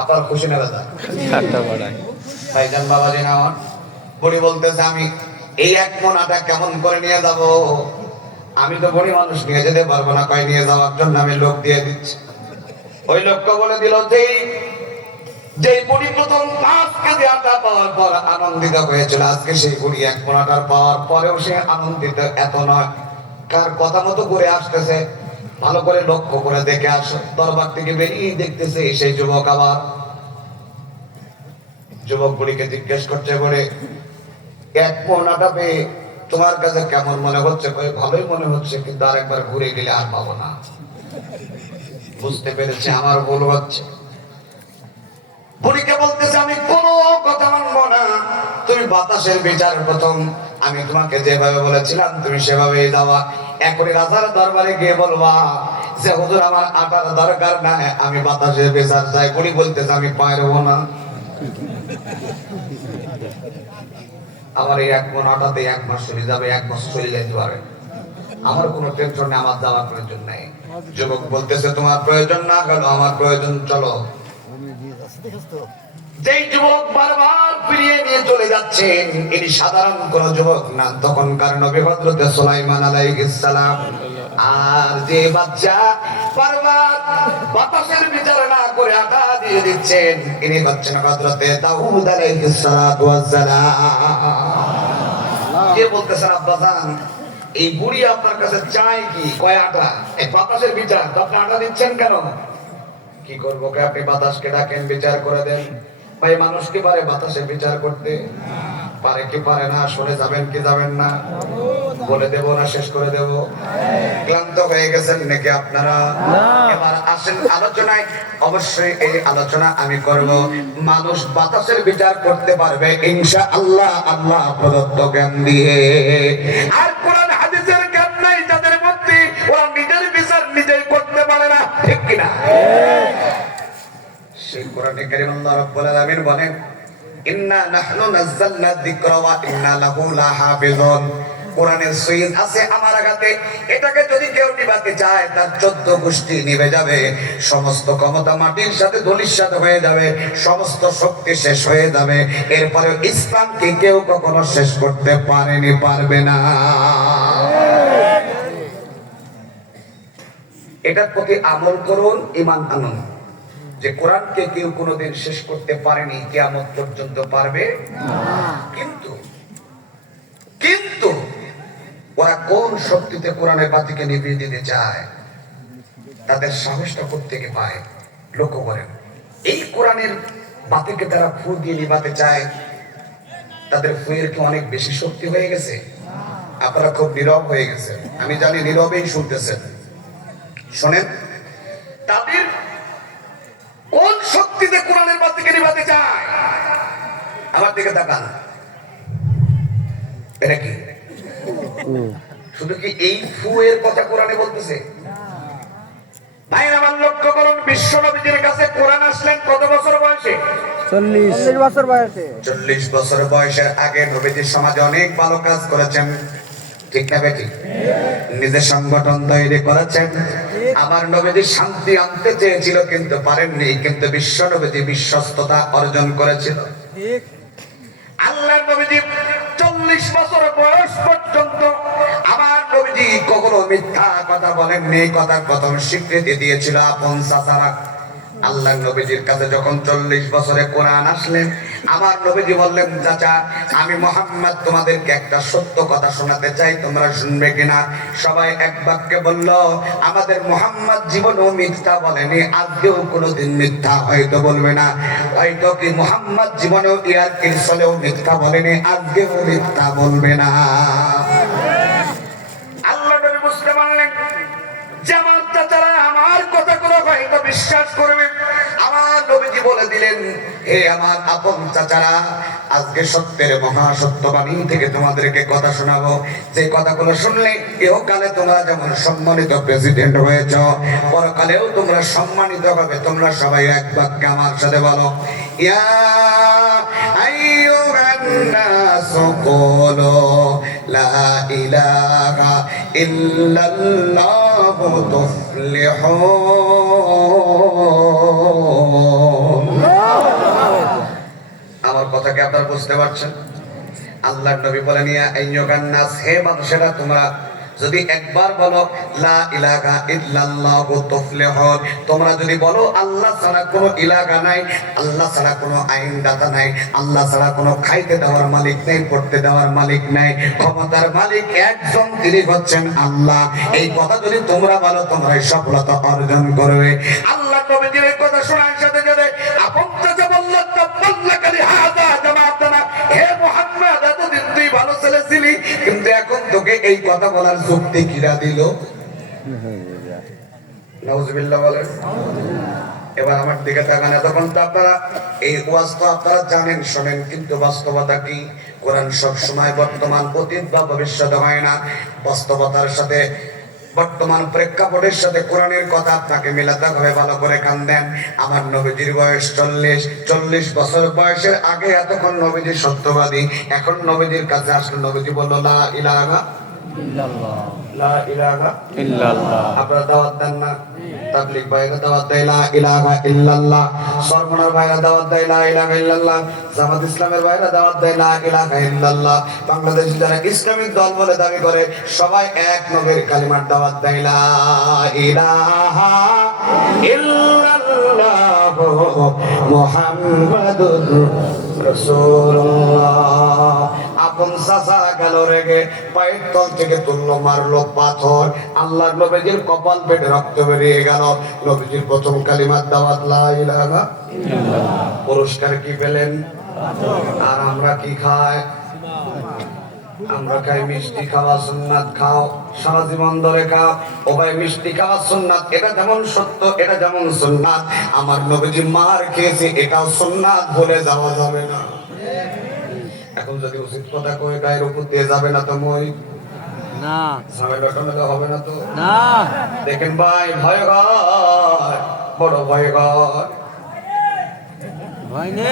আপনার খুশি না দাদা? ভাইজান না আমার। বুড়ি বলতেছে আমি এই এক মন আটা কেমন করে নিয়ে যাব? আমি তো বুড়ি মানুষ নিয়ে যেতে পারব না। কয় নিয়ে যাওয়ার জন্য আমি লোক দিয়ে দিচ্ছি। ওই লোকটা বলে দিল যে যে বুড়ি প্রথম পাঁচ কেজি আটা পাওয়ার পর আনন্দিত হয়েছিল আজকে সেই বুড়ি এক মন আটার পাওয়ার পরেও সে আনন্দিত এত নয়। কার কথা মতো করে আসতেছে? ভালো করে লক্ষ্য করে দেখে আস। দরবার থেকে বেরিয়ে দেখতেছে সেই যুবক আবার। যুবক বুড়িকে জিজ্ঞেস করছে, বলে, এক মনাটা পেয়ে তোমার কাছে কেমন মনে হচ্ছে? ভালোই মনে হচ্ছে, কিন্তু আরেকবার ঘুরে গেলে আর পাবো না। বুঝতে পেরেছে, আমার ভুল হচ্ছে। বুড়িকে বলতেছে, আমি কোনো কথা মানবো না। তুমি বাতাসের বিচার প্রথম। আমি তোমাকে যেভাবে বলেছিলাম, তুমি সেভাবেই যাওয়া। এখনই রাজার দরবারে গিয়ে বলবা, যে হুজুর, আমার আটার দরকার নাই আমি বাতাসে বিচার চাই বুড়ি বলতেছে, আমি পারব না। আমার এই এক মন আটাতে এক মাস চলে যাবে, এক মাস চলে যেতে পারে। আমার কোনো টেনশন নেই, আমার যাওয়ার প্রয়োজন নেই। যুবক বলতেছে, তোমার প্রয়োজন না, গেল, আমার প্রয়োজন, চলো। যেই যুবক বারবার ফিরিয়ে নিয়ে চলে যাচ্ছেন, এটি সাধারণ কোন যুবক না। তখনকার নবী হযরত সুলাইমান আলাইহিস সালাম। আর যে বাচ্চা বারবার বাতাসের বিচার না করে আটা দিয়ে দিচ্ছেন, ইনি হচ্ছেন হযরতে দাউদ আলাইহিস সালাতু ওয়াসসালাম কে বলতেছেন আব্বাজান এই বুড়ি আপনার কাছে চায় কি? কয় আটা? এই বাতাসের বিচার আপনি আটা দিচ্ছেন কেন? কি করব কে? আপনি বাতাসকে ডাকেন, বিচার করে দেন। ভাই মানুষ কি পারে বাতাসে বিচার করতে। পারে কি পারে না সরে যাবেন কি যাবেন না বলে দেব না শেষ করে দেব। ক্লান্ত হয়ে গেছেন নাকি আপনারা? এবার আসেন আলোচনায়। অবশ্যই এই আলোচনা আমি করব। মানুষ বাতাসের বিচার করতে পারবে ইনশা আল্লাহ আল্লাহ প্রদত্ত জ্ঞান দিয়ে। আর কোরআন হাদিসের জ্ঞান নাই যাদের মধ্যে ওরা নিজের বিচার নিজেই করতে পারে না ঠিক কিনা? সেই কোরআনে কারীম আল্লাহ রাব্বুল আলামিন বলেন, ইন্না নাহনু যিকরা ওয়া ইন্না লাহু কোরআনের আছে আমার এটাকে যদি কেউ নিবাতে চায়, তার চোদ্দ গোষ্ঠী নিভে যাবে। সমস্ত ক্ষমতা মাটির সাথে হয়ে যাবে। সমস্ত শক্তি শেষ হয়ে যাবে। এরপরে ইসলামকে কেউ কখনো শেষ করতে পারেনি, পারবে না। এটার প্রতি আমল করুন ইমান আনুন। যে কোরআনকে কেউ কোনোদিন শেষ করতে পারেনি, কেয়ামত পর্যন্ত পারবে কিন্তু কিন্তু ওরা কোন শক্তিতে কোরআনের বাতিকে নিভিয়ে দিতে চায়, তাদের সাহসটা থেকে পায়? লক্ষ্য করেন, এই কোরআনের বাতিকে তারা ফু দিয়ে নিভাতে চায়, তাদের ফুয়ের কি অনেক বেশি শক্তি হয়ে গেছে? আপনারা খুব নীরব হয়ে গেছে আমি জানি নীরবেই শুনতেছেন। শোনেন, তাদের কোন শক্তিতে কোরআনের বাতিকে নিভাতে চায়? আমার দিকে তাকান। এটা কি? শুধু কি এই ফু এর কথা কোরআনে বলতেছে? ভাইয়ের আমার লক্ষ্য করুন বিশ্ব নবীজির কাছে কোরআন আসলেন কত বছর বয়সে? চল্লিশ বছর বয়সে। চল্লিশ বছর বয়সের আগে নবীজির সমাজে অনেক ভালো কাজ করেছেন। ঠিক না বেটি? নিজের সংগঠন তৈরি করেছেন। আমার নবীজি শান্তি আনতে চেয়েছিল কিন্তু পারেননি কিন্তু বিশ্ব নবীজি বিশ্বস্ততা অর্জন করেছিল। ঠিক। আল্লাহ নবীজি চল্লিশ বছর বয়স পর্যন্ত আমার নবীজি কখনো মিথ্যা কথা বলেননি কথা প্রথম স্বীকৃতি দিয়েছিল আপন চাচারা। আল্লাহ নবীজির কাছে যখন চল্লিশ বছরে কোরআন আসলেন আমার নবীজি বললেন, চাচা, আমি মোহাম্মদ তোমাদেরকে একটা সত্য কথা শোনাতে চাই, তোমরা শুনবে কিনা? সবাই এক বাক্যে বলল, আমাদের মোহাম্মদ জীবনেও মিথ্যা বলেনি আজকেও কোনোদিন মিথ্যা হয়তো বলবে না। হয়তো কি মোহাম্মদ জীবনেও ইয়ার কিরসলেও মিথ্যা বলেনি আজকেও মিথ্যা বলবে না। আল্লাহ নবী বুঝতে পারলেন যে বিশ্বাস করবে। আমার নবীজি বলে দিলেন হে আমার আপন চাচারা, আজকে সত্যের মহাসত্যবাণী থেকে তোমাদেরকে কথা শোনাবো। যে কথাগুলো শুনলে ইহকালে তোমরা যেমন সম্মানিত প্রেসিডেন্ট হয়েছ, পরকালেও তোমরা সম্মানিত হবে। তোমরা সবাই এক বাক্যে আমার সাথে বলো, ইয়া ইল্লাল্লাহু তুফলিহুন কি আপনারা বুঝতে পারছেন? আল্লাহ নবী বলেন ইয়া হে মানুষেরা, তোমরা যদি একবার বলো, লা ইলাহা তোমরা যদি বলো, আল্লাহ ছাড়া কোনো ইলাহা নাই, আল্লাহ ছাড়া কোনো আইনদাতা নাই, আল্লাহ ছাড়া কোনো খাইতে দেওয়ার মালিক নেই, পড়তে দেওয়ার মালিক নাই, ক্ষমতার মালিক একজন তিনি হচ্ছেন আল্লাহ। এই কথা যদি তোমরা বলো, তোমরা সফলতা অর্জন করবে। আল্লাহ নবীজির কথা শোনার সাথে এই কথা বলার যুক্তি কিরা দিল? এবার আমার দিকে তাকান তো আপনারা এই আপনারা জানেন, শোনেন, কিন্তু বাস্তবতা কি? কোরআন বর্তমান অতীত বা ভবিষ্যৎ হয় না। বাস্তবতার সাথে, বর্তমান প্রেক্ষাপটের সাথে কোরআনের কথা আপনাকে মেলাতে হবে ভালো করে কান দেন আমার নবীজির বয়স চল্লিশ চল্লিশ বছর বয়সের আগে এতক্ষণ নবীজি সত্যবাদী, এখন নবীজির কাছে আসলে নবীজি বলল, লা ইলাহা আপনারা দাওয়াত দেন না। তাবলিগ ভাইরা দাওয়াত দেয় লা ইলাহা ইল্লাল্লাহ। সরমনার ভাইরা দাওয়াত দেয় লা ইলাহা ইল্লাল্লাহ। জামাত ইসলামের ভাইরা দাওয়াত দেয় লা ইলাহা ইল্লাল্লাহ। বাংলাদেশ যারা ইসলামিক দল বলে দাবি করে সবাই এক নবীর কালিমার দাওয়াত দেয় লা ইলাহা ইল্লাল্লাহ মুহাম্মাদুর রাসূলুল্লাহ। আপন সাসা গেল রেগে, পায়ের তল থেকে তুললো মারলো পাথর। আল্লাহ নবীজির কপাল পেটে রক্ত বেরিয়ে গেল। নবীজির প্রথম কালিমার দাওয়াত, লা ইলাহা পুরস্কার কি পেলেন? আর আমরা কি খাই? আমরা খাই মিষ্টি খাওয়া, সুন্নাত খাও, সারা জীবন ধরে খাও। ও ভাই, মিষ্টি খাওয়া, সুন্নাত, এটা যেমন সত্য, এটা যেমন সুন্নাত। আমার নবীজি মার খেয়েছে, এটাও সুন্নাত বলে যাওয়া যাবে না। এখন যদি উচিত কথা কয়ে গায়ের উপর দিয়ে যাবে না তো মই। না। ঝামেলা টামেলা হবে না তো। না। দেখেন ভাই ভয় হয় বড় ভয় হয় ভয় না।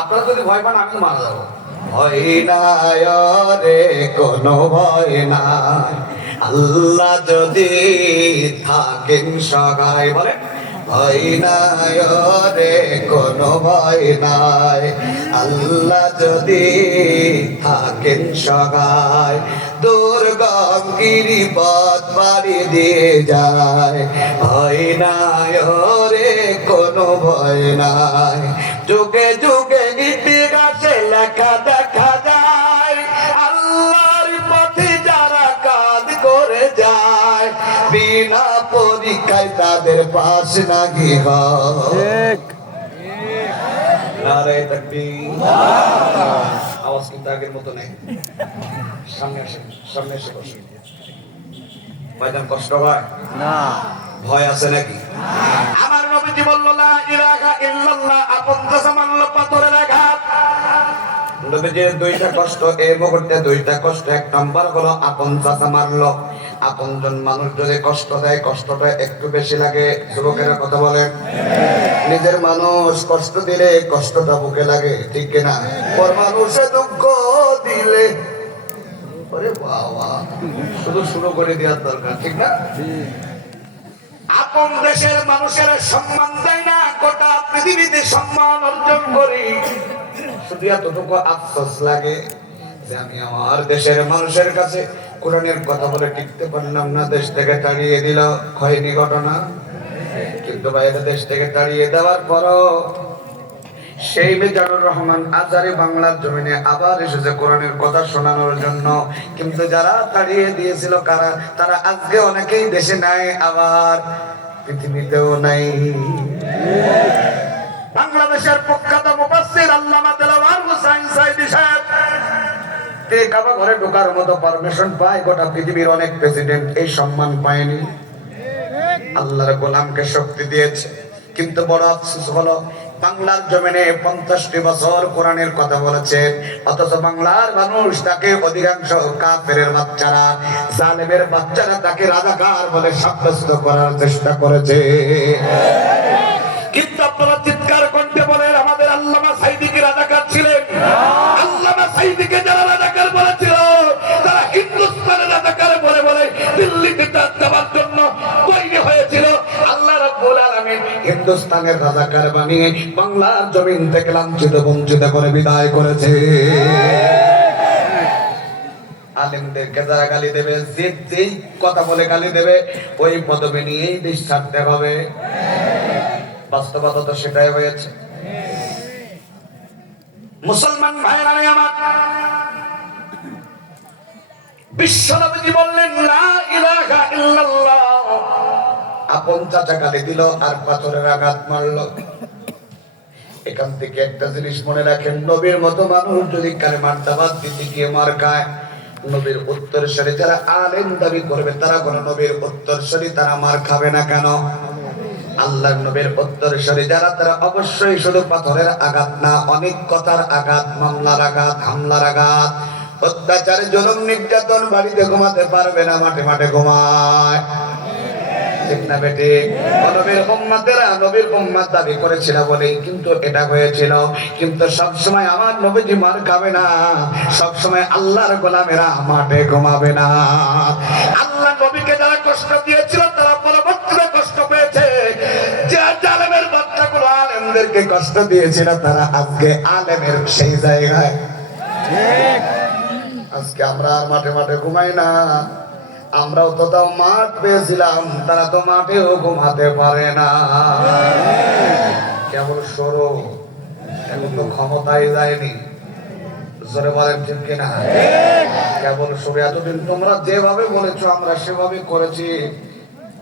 আপনারা যদি ভয় পান আমি মারা যাব। ভয় নাই রে কোনো ভয় নাই। আল্লাহ যদি থাকেন সগাই বলে ভয় নাই রে, কোনো ভয় নাই। আল্লাহ যদি থাকেন সগাই দুর্গম গিরিপথ বাড়ি দিয়ে যায়। ভয় নাই রে, কোনো ভয় নাই। যুগে যুগে ইতিহাসে লেখা দেখা যায়, আল্লাহর পথে যারা কাজ করে যায়। বিনা পরীক্ষায় তাদের পাশ নাকি ঠিক নারে তাকবীর। আওয়াজ কিন্তু আগের মতো নেই। সামনে আসে সামনে এসে বসে। ভাইজান কষ্ট হয়? না। ভয় আছে নাকি? আমার নবীজি বলল লা ইলাহা ইল্লাল্লাহ আপন কাছে মানল পাথরের আঘাত। নবীজির দুইটা কষ্ট এই মুহূর্তে দুইটা কষ্ট। এক নাম্বার হলো আপন চাচা মারলো আপনজন মানুষ যদি কষ্ট দেয়, কষ্টটা একটু বেশি লাগে, যুবকেরা কথা বলেন নিজের মানুষ কষ্ট দিলে কষ্টটা বুকে লাগে, ঠিক কিনা? পর মানুষে দুঃখ দিলে শুধু শুরু করে দেওয়ার দরকার, ঠিক না? আপন দেশের মানুষের সম্মান দেয় না, গোটা পৃথিবীতে সম্মান অর্জন করি। শুধু এতটুকু আফসোস লাগে যে আমি আমার দেশের মানুষের কাছে কোরআনের কথা বলে টিকতে পারলাম না, দেশ থেকে তাড়িয়ে দিল, হয়নি ঘটনা। কিন্তু বাইরে দেশ থেকে তাড়িয়ে দেওয়ার পরও সেই মিজানুর রহমান আজারি বাংলার জমিনে আবার এসেছে কোরআনের কথা শোনানোর জন্য। কিন্তু যারা তাড়িয়ে দিয়েছিল কারা? তারা আজকে অনেকেই দেশে নাই, আবার পৃথিবীতেও নাই। বাংলাদেশের প্রখ্যাত মুফাসসির আল্লামা দেলাওয়ার হোসেন সাইদি সাহেব কাবা ঘরে ঢোকার মতো পারমিশন পায়, গোটা পৃথিবীর অনেক প্রেসিডেন্ট এই সম্মান পায়নি। আল্লাহর গোলামকে শক্তি দিয়েছে। কিন্তু বড় আফসোস হলো, বাংলার জমিনে পঞ্চাশটি বছর কোরআনের কথা অথচ বাংলার মানুষ তাকে অধিকাংশ বাচ্চারা বাচ্চারা তাকে রাজাকার বলে সাব্যস্ত করার চেষ্টা করেছে। কিন্তু আপনারা চিৎকার করতে বলেন, আমাদের আল্লামা সাইদিকে রাজাকার ছিলেন। আল্লামা সাইদিকে যারা দিল্লিতে তার যাওয়ার জন্য তৈরি হয়েছিল। আল্লাহ রাব্বুল আলামিন হিন্দুস্তানের রাজাকার বানিয়ে বাংলার জমিন থেকে লাঞ্ছিত, বঞ্চিত করে বিদায় করেছে। আলেমদেরকে যারা গালি দেবে যে যেই কথা বলে গালি দেবে, ওই পদবি নিয়েই দেশ ছাড়তে হবে। বাস্তবতা তো সেটাই হয়েছে। মুসলমান ভাইরা আমার বিশ্বনবীজি বললেন ইল্লাল্লাহ। আপন চাচা গালি দিল, আর পাথরের আঘাত মারলো। এখান থেকে একটা জিনিস মনে রাখেন, নবীর মতো মানুষ যদি দিতে গিয়ে মার খায়, নবীর যারা আলেম দাবি করবে, তারা কোন নবীর উত্তরস্বরী তারা মার খাবে না কেন? আল্লাহ নবীর উত্তরস্বরী যারা, তারা অবশ্যই শুধু পাথরের আঘাত না, অনেক কথার আঘাত, মামলার আঘাত, হামলার আঘাত। অত্যাচারে জনম নির্যাতন বাড়িতে ঘুমাতে পারবে না, মাঠে মাঠে ঘুমায়। ঠিক না বেটে? দাবি করেছিল বলেই কিন্তু এটা হয়েছিল। কিন্তু মার খাবে না গোলামেরা মাঠে ঘুমাবে না। আল্লাহ নবীকে যারা কষ্ট দিয়েছিল, তারা পরবর্তীতে কষ্ট পেয়েছে। যে আলেমদেরকে কষ্ট দিয়েছিল, তারা আজকে আলেমের সেই জায়গায়। আজকে আমরা মাঠে মাঠে ঘুমাই না। আমরাও তো তাও মাঠ পেয়েছিলাম, তারা তো মাঠেও ঘুমাতে পারে না। কেবল সরো এখন তো ক্ষমতায় যায়নি। জোরে বলেন ঠিক কিনা? কেবল সরে, এতদিন তোমরা যেভাবে বলেছ, আমরা সেভাবে করেছি,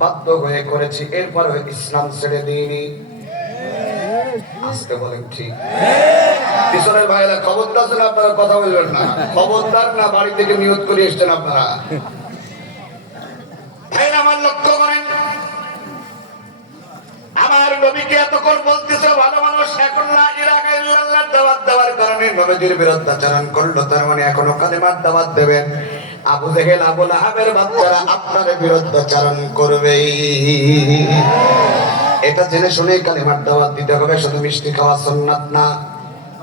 বাধ্য হয়ে করেছি এরপরে ইসলাম ছেড়ে দিইনি। আজকে বলেন ঠিক। পিছনের ভাইরা খবরদার যেন আপনারা কথা বলবেন না। খবরদার না বাড়ি থেকে নিয়োগ করে এসছেন আপনারা। ভাইরা আমার লক্ষ্য করেন, আমার নবীকে এতক্ষণ বলতেছে, ভালো মানুষ, এখন না ইরাকা ইল্লাল্লাহ দাওয়াত দেওয়ার কারণে নবীজির বিরুদ্ধাচরণ করল, তার মানে এখনও কালেমার দাওয়াত দেবেন আবু জেহেল আবু লাহাবের বাচ্চারা আপনার বিরুদ্ধাচরণ করবে। এটা জেনে শুনে কালেমার দাওয়াত দিতে হবে, শুধু মিষ্টি খাওয়া সুন্নাত না।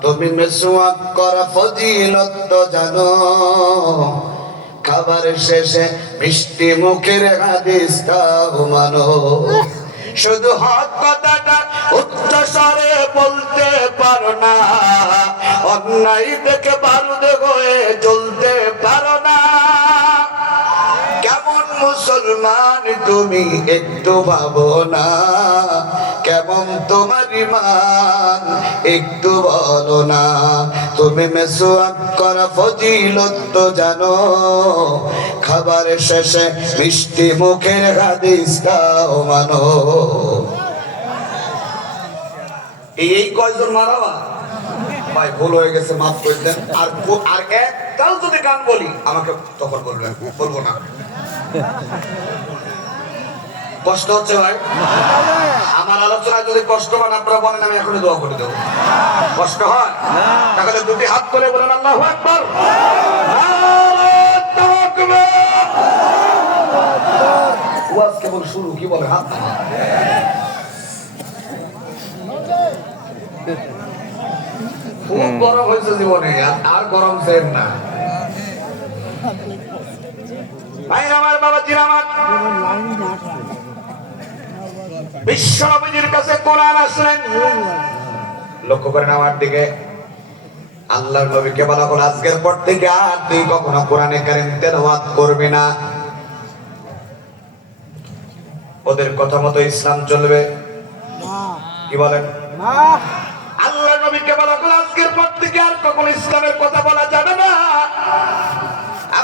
তুমি মেসুয়াক করা ফজিলত জানো। খাবার শেষে মিষ্টি মুখের হাদিসটাও মানো। শুধু হাত কথাটা উচ্চ স্বরে বলতে পারো না। অন্যায় দেখে বারুদ হয়ে চলতে পারো না। মুসলমান তুমি একটু ভাবো না কেমন তোমার ইমান একটু বলো না তুমি মেসোয়াক করা ফজিলত তো জানো। খাবার শেষে মিষ্টি মুখের হাদিসটাও মানো। এই কয়জন মারাবা ভাই, ভুল হয়ে গেছে, মাফ করে দেন। আর আর একটাও যদি গান বলি, আমাকে তখন বলবেন, বলব না। কষ্ট হচ্ছে ভাই। আমার আলোচনা যদি কষ্ট পান, আপনারা বলেন, আমি এখনই দোয়া করে দেবো। কষ্ট হয়? তাহলে দুটি হাত করে বলেন, আল্লাহ কেবল শুরু, কি বলে? হাত খুব গরম হয়েছে জীবনে, আর- গরম সেন না। ভাই আমার বাবা জিরামাত বিশ্ব কাছে কোরআন আসলেন লক্ষ্য করেন আমার দিকে। আল্লাহর নবীকে বলা হলো আজকের পর থেকে আর তুই কখনো কোরআনে কারিম তেলাওয়াত করবি না। ওদের কথা মতো ইসলাম চলবে। কি বলেন? আল্লাহ নবীকে বলা হলো আজকের পর থেকে আর কখনো ইসলামের কথা বলা যাবে না।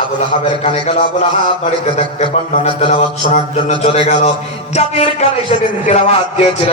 আবুল হাবের কানে গেল, আবুল আহাব বাড়িতে দেখতে পারল না শোনার জন্য চলে গেল। জাতির কানে সেদিন তেলাওয়াত দিয়েছিল।